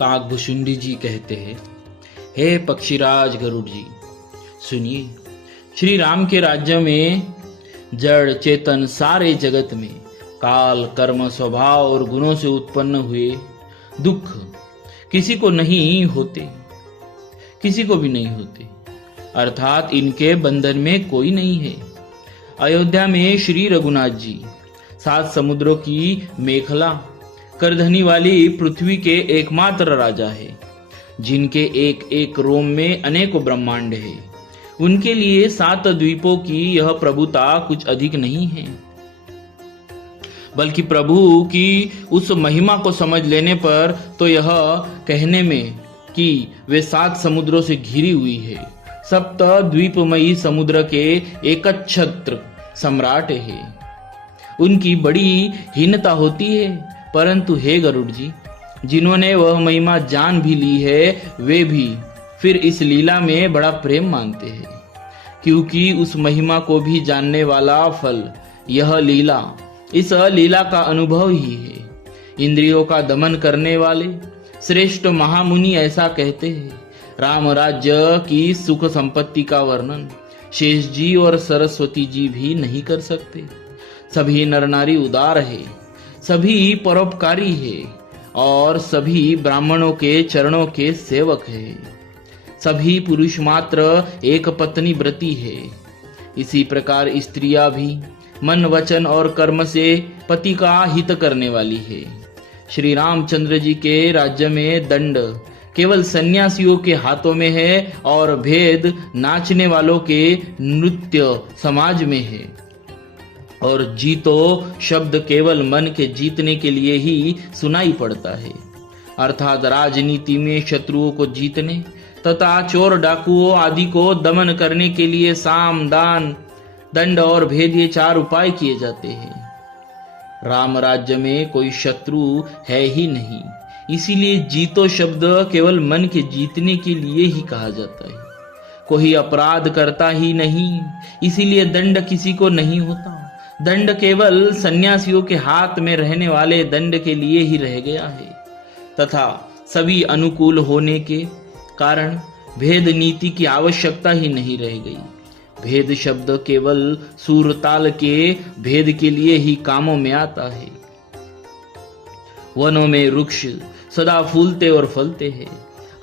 काकभुशुंडी जी कहते हैं, हे पक्षीराज गरुड़ जी, सुनिए। श्री राम के राज्य में जड़ चेतन सारे जगत में काल कर्म स्वभाव और गुणों से उत्पन्न हुए दुख किसी को नहीं होते, किसी को भी नहीं होते, अर्थात इनके बंधन में कोई नहीं है। अयोध्या में श्री रघुनाथ जी 7 समुद्रों की मेखला करधनी वाली पृथ्वी के एकमात्र राजा है, जिनके एक एक रोम में अनेकों ब्रह्मांड है। उनके लिए 7 द्वीपों की यह प्रभुता कुछ अधिक नहीं है, बल्कि प्रभु की उस महिमा को समझ लेने पर तो यह कहने में कि वे 7 समुद्रों से घिरी हुई है, सप्त द्वीपमयी समुद्र के एकच्छत्र सम्राट है, उनकी बड़ी हीनता होती है। परंतु हे गरुड़ जी, जिन्होंने वह महिमा जान भी ली है, वे भी फिर इस लीला में बड़ा प्रेम मानते हैं, क्योंकि उस महिमा को भी जानने वाला फल यह लीला, इस लीला का अनुभव ही है। इंद्रियों का दमन करने वाले श्रेष्ठ महामुनि ऐसा कहते हैं, राम राज्य की सुख संपत्ति का वर्णन शेष जी और सरस्वती जी भी नहीं कर सकते। सभी नर नारी उदार है, सभी परोपकारी है और सभी ब्राह्मणों के चरणों के सेवक है। सभी पुरुष मात्र एक पत्नी व्रती है। इसी प्रकार स्त्रियां भी मन वचन और कर्म से पति का हित करने वाली है। श्री रामचंद्र जी के राज्य में दंड केवल सन्यासियों के हाथों में है और भेद नाचने वालों के नृत्य समाज में है। और जीतो शब्द केवल मन के जीतने के लिए ही सुनाई पड़ता है, अर्थात राजनीति में शत्रुओं को जीतने तथा चोर डाकुओं आदि को दमन करने के लिए साम दान दंड और भेद ये 4 उपाय किए जाते हैं। राम राज्य में कोई शत्रु है ही नहीं, इसीलिए जीतो शब्द केवल मन के जीतने के लिए ही कहा जाता है। कोई अपराध करता ही नहीं, इसीलिए दंड किसी को नहीं होता। दंड केवल सन्यासियों के हाथ में रहने वाले दंड के लिए ही रह गया है, तथा सभी अनुकूल होने के कारण भेद नीति की आवश्यकता ही नहीं रह गई। भेद शब्द केवल सूरताल के भेद के लिए ही कामों में आता है। वनों में वृक्ष सदा फूलते और फलते हैं,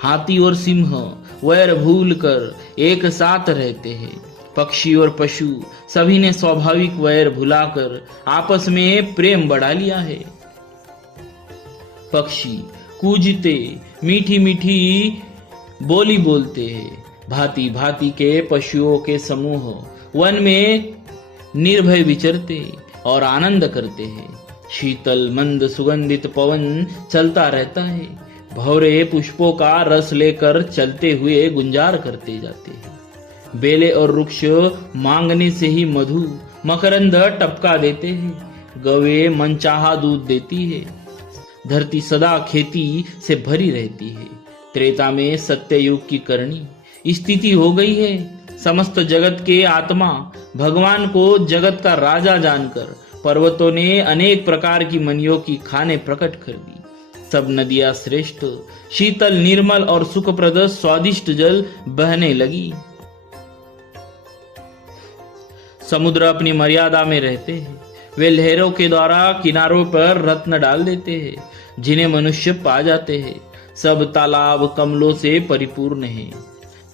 हाथी और सिंह वैर भूल कर एक साथ रहते हैं। पक्षी और पशु सभी ने स्वाभाविक वैर भुलाकर आपस में प्रेम बढ़ा लिया है। पक्षी कूजते मीठी मीठी बोली बोलते हैं, भांति भांति के पशुओं के समूह वन में निर्भय विचरते और आनंद करते हैं। शीतल मंद सुगंधित पवन चलता रहता है, भौरे पुष्पों का रस लेकर चलते हुए गुंजार करते जाते हैं। बेले और वृक्ष मांगने से ही मधु मकरंद टपका देते हैं, गवे मनचाहा दूध देती है। धरती सदा खेती से भरी रहती है। त्रेता में सत्ययुग की करनी स्थिति हो गई है। समस्त जगत के आत्मा भगवान को जगत का राजा जानकर पर्वतों ने अनेक प्रकार की मनियों की खाने प्रकट कर दी। सब नदियां श्रेष्ठ शीतल निर्मल और सुखप्रद स्वादिष्ट जल बहने लगी। समुद्र अपनी मर्यादा में रहते हैं, वे लहरों के द्वारा किनारों पर रत्न डाल देते हैं, जिन्हें मनुष्य पा जाते हैं। सब तालाब कमलों से परिपूर्ण हैं।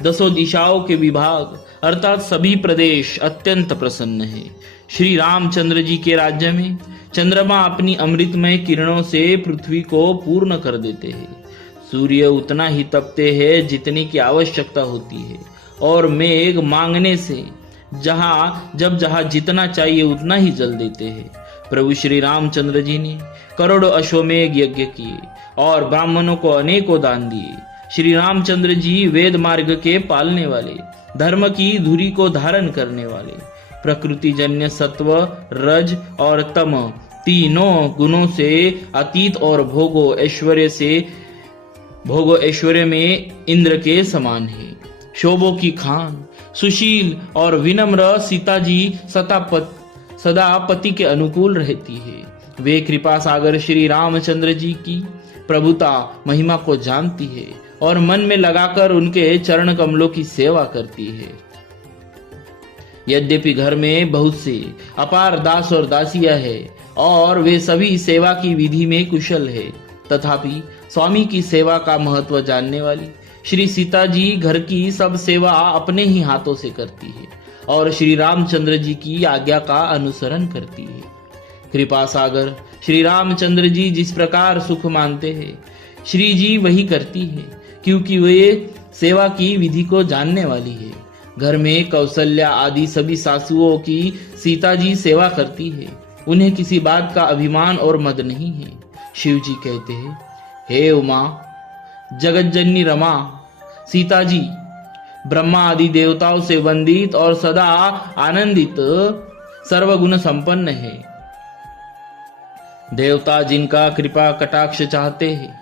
10 दिशाओं के विभाग अर्थात सभी प्रदेश अत्यंत प्रसन्न है। श्री रामचंद्र जी के राज्य में चंद्रमा अपनी अमृतमय किरणों से पृथ्वी को पूर्ण कर देते हैं। सूर्य उतना ही तपते हैं जितने की आवश्यकता होती है, और मेघ मांगने से जहाँ जितना चाहिए उतना ही जल देते हैं। प्रभु श्री रामचंद्र जी ने करोड़ों अश्वमेघ यज्ञ किए और ब्राह्मणों को अनेकों दान दिए। श्री रामचंद्र जी वेद मार्ग के पालने वाले, धर्म की धुरी को धारण करने वाले, प्रकृति जन्य सत्व रज और तम तीनों गुणों से अतीत और भोगो ऐश्वर्य में इंद्र के समान है। शोभों की खान सुशील और विनम्र सीता जी सदा पति के अनुकूल रहती है। वे कृपा सागर श्री रामचंद्र जी की प्रभुता महिमा को जानती है और मन में लगाकर उनके चरण कमलों की सेवा करती है। यद्यपि घर में बहुत से अपार दास और दासियां हैं और वे सभी सेवा की विधि में कुशल है, तथापि स्वामी की सेवा का महत्व जानने वाली श्री सीता जी घर की सब सेवा अपने ही हाथों से करती है और श्री रामचंद्र जी की आज्ञा का अनुसरण करती है। कृपा सागर श्री रामचंद्र जी जिस प्रकार सुख मानते हैं, श्री जी वही करती है, क्योंकि वे सेवा की विधि को जानने वाली है। घर में कौशल्या आदि सभी सासुओं की सीता जी सेवा करती है, उन्हें किसी बात का अभिमान और मद नहीं है। शिव जी कहते हैं, हे उमा जगज्जननी रमा, सीता जी ब्रह्मा आदि देवताओं से वंदित और सदा आनंदित सर्वगुण संपन्न है। देवता जिनका कृपा कटाक्ष चाहते हैं,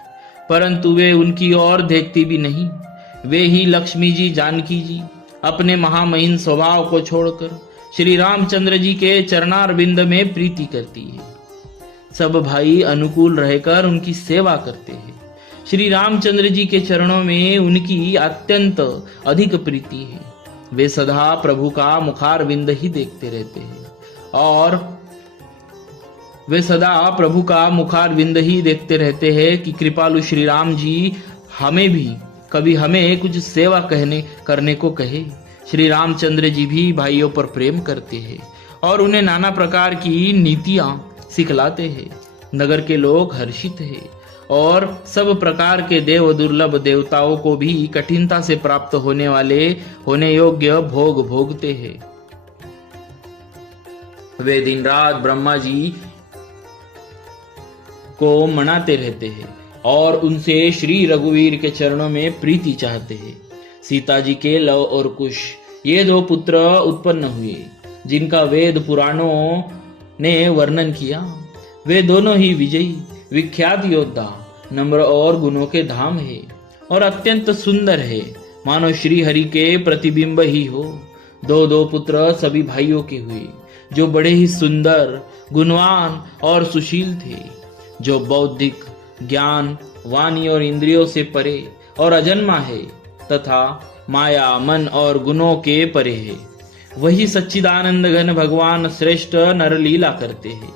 परंतु वे उनकी ओर देखती भी नहीं, वे ही लक्ष्मी जी जानकी जी अपने महामहिम स्वभाव को छोड़कर श्री रामचंद्र जी के चरणारविंद में प्रीति करती है। सब भाई अनुकूल रहकर उनकी सेवा करते हैं। श्री रामचंद्र जी के चरणों में उनकी अत्यंत अधिक प्रीति है। वे सदा प्रभु का मुखारविंद ही देखते रहते हैं और वे सदा प्रभु का मुखारविंद ही देखते रहते हैं कि कृपालु श्री राम जी हमें भी कभी हमें कुछ सेवा करने को कहे। श्री रामचंद्र जी भी भाइयों पर प्रेम करते हैं और उन्हें नाना प्रकार की नीतियां सिखलाते हैं। नगर के लोग हर्षित हैं और सब प्रकार के देव दुर्लभ देवताओं को भी कठिनता से प्राप्त होने योग्य भोग भोगते हैं। वे दिन रात ब्रह्मा जी को मनाते रहते हैं और उनसे श्री रघुवीर के चरणों में प्रीति चाहते हैं। सीता जी के लव और कुश ये दो पुत्र उत्पन्न हुए, जिनका वेद पुराणों ने वर्णन किया। वे दोनों ही विजयी विख्यात योद्धा, नम्र और गुणों के धाम है और अत्यंत सुंदर है, मानो श्री हरि के प्रतिबिंब ही हो। दो पुत्र सभी भाइयों के हुए, जो बड़े ही सुंदर, गुणवान और सुशील थे, जो बौद्धिक ज्ञान, वाणी और इंद्रियों से परे और अजन्मा है तथा माया, मन और गुणों के परे है। वही सच्चिदानंद घन भगवान श्रेष्ठ नरलीला करते हैं।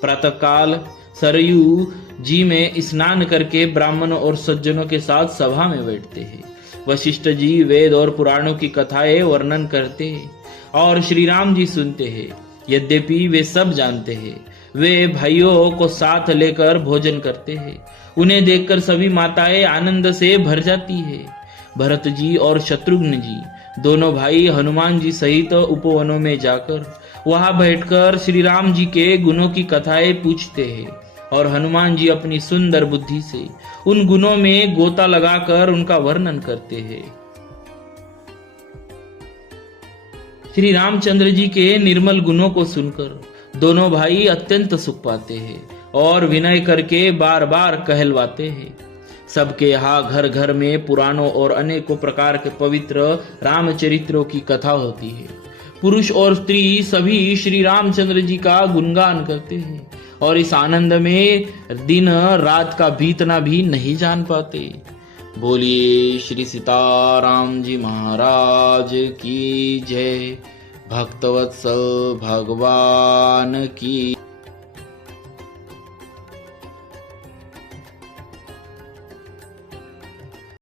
प्रातःकाल सरयू जी में स्नान करके ब्राह्मणों और सज्जनों के साथ सभा में बैठते हैं। वशिष्ठ जी वेद और पुराणों की कथाएं वर्णन करते हैं और श्री राम जी सुनते हैं। यद्यपि वे सब जानते हैं, वे भाइयों को साथ लेकर भोजन करते हैं। उन्हें देखकर सभी माताएं आनंद से भर जाती है। भरत जी और शत्रुघ्न जी दोनों भाई हनुमान जी सहित उपवनों में जाकर वहां बैठकर श्री राम जी के गुणों की कथाएं पूछते हैं और हनुमान जी अपनी सुंदर बुद्धि से उन गुणों में गोता लगाकर उनका वर्णन करते हैं। श्री रामचंद्र जी के निर्मल गुणों को सुनकर दोनों भाई अत्यंत सुख पाते हैं और विनय करके बार बार कहलवाते हैं। सबके यहाँ घर घर में पुराणों और अनेकों प्रकार के पवित्र रामचरित्रों की कथा होती है। पुरुष और स्त्री सभी श्री रामचंद्र जी का गुणगान करते हैं और इस आनंद में दिन रात का बीतना भी नहीं जान पाते। बोलिए श्री सीताराम जी महाराज की जय। भक्तवत्सल भगवान की